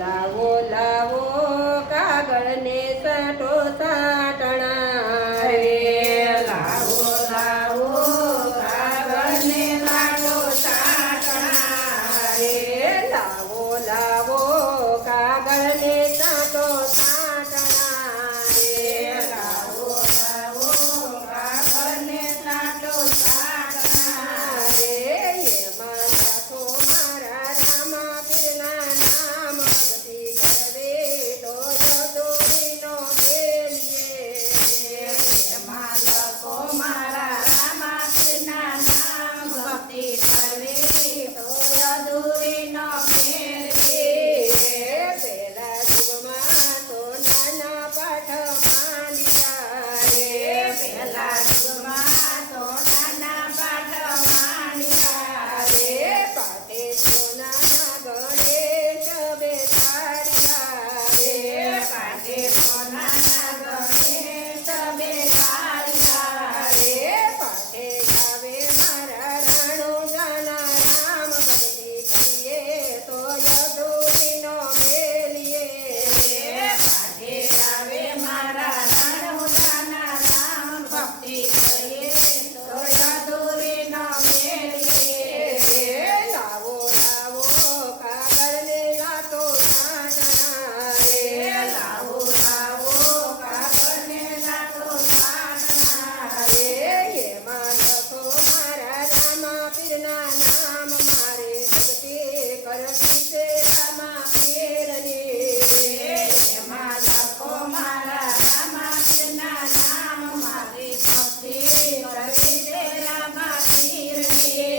લાવો લાવો કાગળને સાટો સાટણા રે લાવો લાવો કાગળને સાટો સાટણા રે લાવો લાવો કાગળને સાટો સાટણા રે લાવો લાવો કાગળને સાટો સાટણા રે એમાં લખો મારા રામા પીરના નામ ભક્તિ કરવે તો દોરીનો ખેલીએ એમાં લખો મારા રામાપીરના નામ ભક્તિ કરવી તો અધૂરીનો ફેરવી પેલા યુગમાં તો નાના પાઠ માંડ્યા રે પેલા યુગમાં તો નાના પાઠ માંડ્યા રે પાટે તો નાના ગણેશ બેસાડ્યા રે રે પાટે તો નાના ગણેશ બેસાડ્યા રે પાટે ગાવે મારા રાણુજાના રામ ભક્તિ કરીએ તો અધૂરીનો મેલીએ રે પાટે આવે મારા રાણુજાના રામ ભક્તિ કરીએ તો અધૂરીનો મેળીએ લાવો લાવો કાગળને લાટો સાટણા રે લાવો લાવો કાગળને લાટો સાટણા રે એમાં લખો મારા રામા પીરના નામ મારે ભક્તિ કરવી છે રામા પીરની એમાં લખો મારા રામાપીરના નામ મારી ભક્તિ કરવી છે રામાપીરની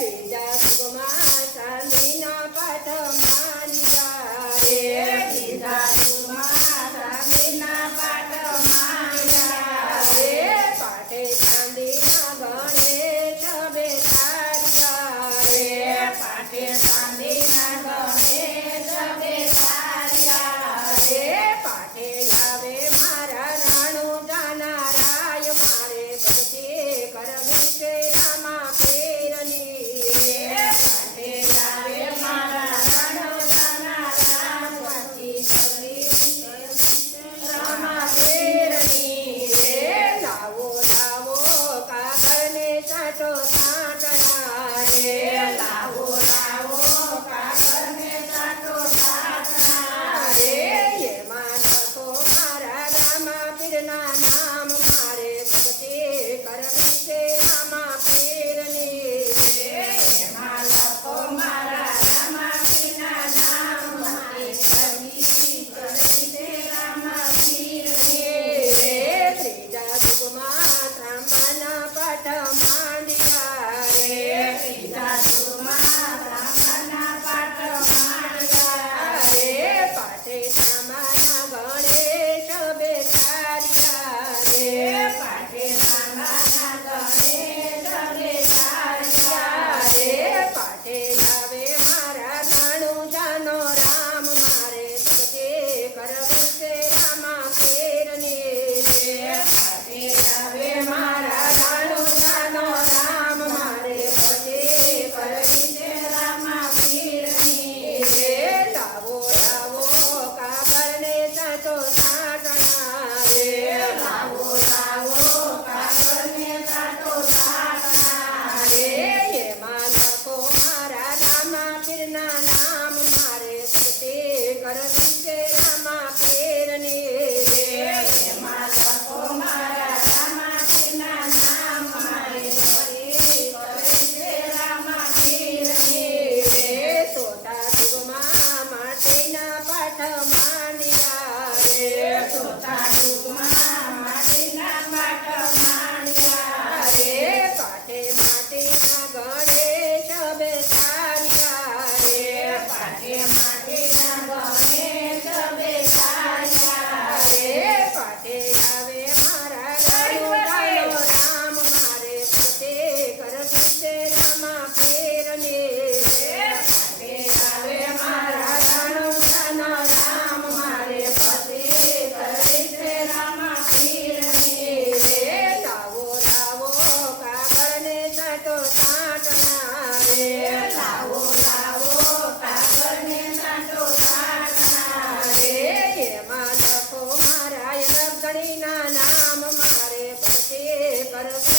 બીજા યુગમાં ચાંદીના પાઠ માંડ્યા રે બીજા યુગમાં રામીના પાઠ માંડ્યા રે પાટે ચાંદીના ગણેશ બેસાડ્યા રે પાટે ચાંદીના ગણેશ બેસાડ્યા રે પાટે આવે મારા રાણુજાના રાય મારે ભક્તિ કરવી છે રામા પીરની પાટે આવે મારા રાણોજાના રામ ભક્તિ કરવી રામાપીરની રે લાવો લાવો કાગળને સાટો સાટણા રે રે લાવો લાવો કાગળને સાટો સાટણા રે એમાં લખો મારા રામા પીરના નામ મારે ભક્તિ કરવી છે રામા પીરની એમાં લખો મારા રામાપીરના નામ ભક્તિ કરવી છે રામાપીરની રે ત્રીજા યુગમાં ત્રાંબાના પાઠ માંડ્યા રે ત્રીજા યુગમાં બ્રાહ્મણના પાઠ માંડ્યા રે પાટે ત્રાંબાના ગણેશ બેસાડ્યા રે રે પાટે બ્રાહ્મણના ગણેશ બેસાડ્યા રે પાટે આવે મારા રાણુજાનો રામ મારે ભક્તિ કરવી છે રામા પીરની પાટે આવે મારા રાણુજાનો રામ મારે ભક્તિ કરવી છે રામાપીરની રે લાવો લાવો કાગળને સાટો સાટણા રે લાવો લાવો કાગળને સાટો સાટણા રે એમાં લખો મારા રામા પીરના નામ મારે ભક્તિ કરવી છે રામા પીરની એમાં લખો મારા રામાપીરના નામ મારે ભક્તિ કરવી છે રામાપીરની રે ચોથા યુગમાં માટીના પાઠ માંડ્યા રે ચોથા યુગમાં માટીના પાઠ માંડ્યા રે પાટે માટીના ગણેશ બેસાડ્યા રે રે પાટે માટીના ગણેશ બેસાડ્યા રે પાટે આવે મારા રાણુજાનો રામ મારે ભક્તિ કરવી છે રામા પીરની પાટે આવે મારા રાણુજાનો રામ ઘર